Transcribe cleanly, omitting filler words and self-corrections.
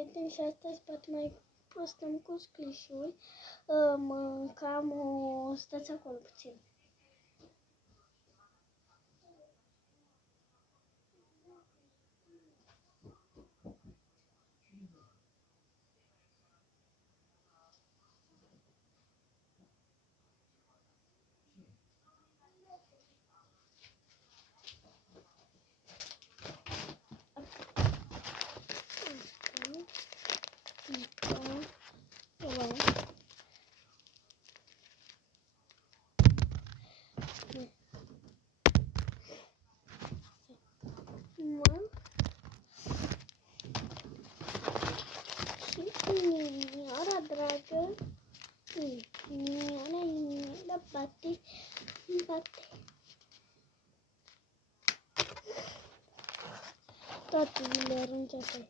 prieteni și astăzi poate mai postăm cu scrișuri. Mâncam o... Stați acolo puțin. Inimioara dragă, inimioara bate. Toate le aruncate.